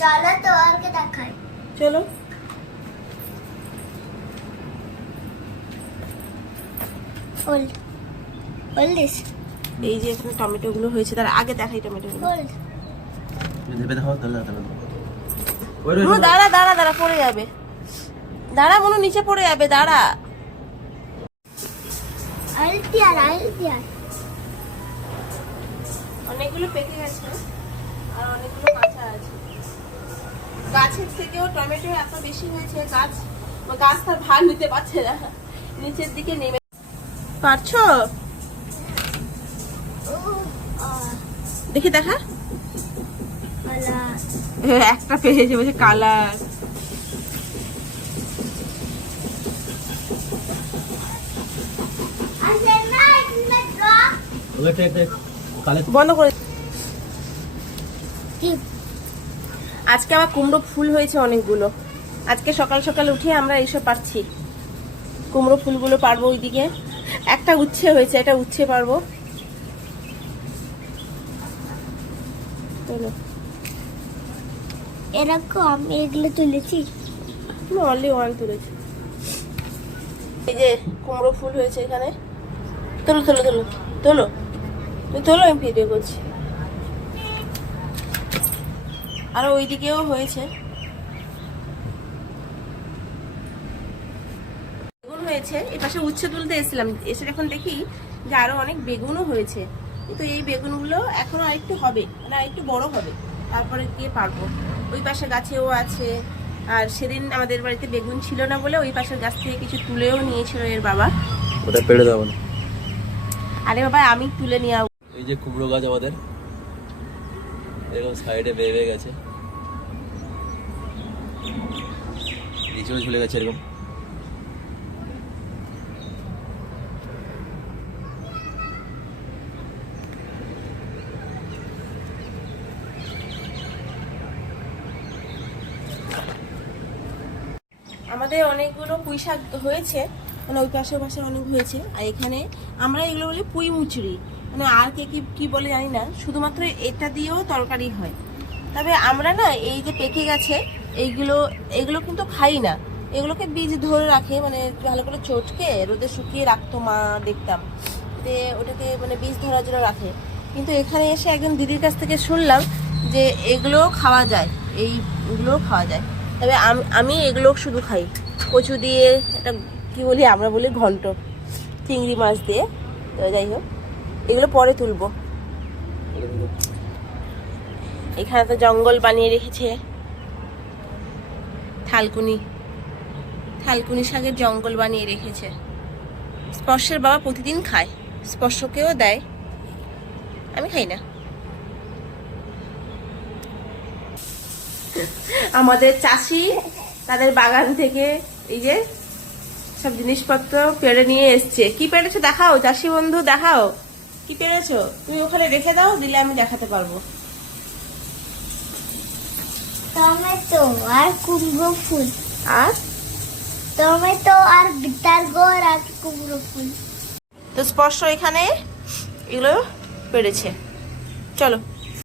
চলো তো আরকে দেখাই চলো হোল্ড হোল্ড দিস এই যে এখানে টমেটো গুলো হয়েছে তার আগে দেখাই টমেটো গুলো দাঁড়া দাঁড়া দাঁড়া পড়ে যাবে। দাঁড়া মনু নিচে পড়ে যাবে দাঁড়া। অনেকগুলো পেকে গেছে আর অনেকগুলো কাঁচা আছে। গাছের থেকেও টমেটো এত বেশি হয়েছে গাছ গাছ তার ভার নিতে পারছে না নিচের দিকে নেমে পারছ দেখি দেখা একটা পেয়েছে বলছে কালার আচ্ছা বন্ধ করে আজকে আবার কুমড়ো ফুল হয়েছে অনেকগুলো। আজকে সকাল সকাল উঠে আমরা এইসব পাচ্ছি কুমড়ো ফুলগুলো পারব ওইদিকে। একটা উচ্ছে হয়েছে এটা উচ্ছে পারব। এরকম এগুলো তুলেছি। অনলি ওয়ান তুলেছি। এই যে কুমড়ো ফুল হয়েছে এখানে। তোলো তোলো তোলো তোলো। তোলো আমি ভিডিও করছি। আর ওইদিকেও হয়েছে। বেগুন হয়েছে। এই পাশে উচ্ছে তুলতে এসেছিলাম। এসে যখন দেখি যে আরও অনেক বেগুনও হয়েছে কিন্তু এই বেগুনগুলো এখনও আরেকটু হবে মানে আরেকটু বড় হবে। তারপরে গিয়ে পারব? ওই পাশে গাছেও আছে। আর সেদিন আমাদের বাড়িতে বেগুন ছিল না বলে ওই পাশের গাছ থেকে কিছু তুলেও নিয়েছিল এর বাবা। ওটা পেড়ে দাও। আরে বাবা আমি তুলে নিয়ে। এই যে কুমড়ো গাছ আমাদের এরকম সাইডে বেয়ে গেছে। নিচেও ঝুলে গেছে এরকম। আমাদের অনেকগুলো পুঁই শাক হয়েছে মানে ওই পাশে পাশে অনেক হয়েছে। আর এখানে আমরা এগুলো বলি পুঁই মুচুরি মানে আর কে কি কি বলে জানি না, শুধুমাত্র এটা দিয়েও তরকারি হয়। তবে আমরা না, এই যে পেকে গেছে, এইগুলো, এগুলো কিন্তু খাই না। এগুলোকে বীজ ধরে রাখে মানে ভালো করে চটকে, রোদে শুকিয়ে রাখতো মা দেখতাম। যে ওটাকে মানে বীজ ধরার জন্য রাখে। কিন্তু এখানে এসে একজন দিদির কাছ থেকে শুনলাম যে এগুলো খাওয়া যায়, এইগুলোও খাওয়া যায়। তবে আমি আমি এগুলো শুধু খাই। কচু দিয়ে একটা, কি বলি আমরা বলি ঘন্ট, চিংড়ি মাছ দিয়ে। তো যাই হোক। এগুলো পরে তুলবো। এখানে তো জঙ্গল বানিয়ে রেখেছে। থালকুনি। থালকুনি শাকের জঙ্গল বানিয়ে রেখেছে। স্পর্শের বাবা প্রতিদিন খায়। স্পর্শকেও দেয়। আমি খাই না। আমাদের চাষি তাদের বাগান থেকে এই যে সব জিনিসপত্র পেড়ে নিয়ে এসছে। কি পেরেছ দেখাও। চাষি বন্ধু, দেখাও। কি পেরেছ? তুমি ওখানে রেখে দাও দিলে আমি দেখাতে পারব। টমেটো আর কুমড়ো ফুল। আর? টমেটো আর বিটার গোর আর কুমড়ো ফুল। তো স্পর্শ এখানে। এগুলো পেরেছে। চলো।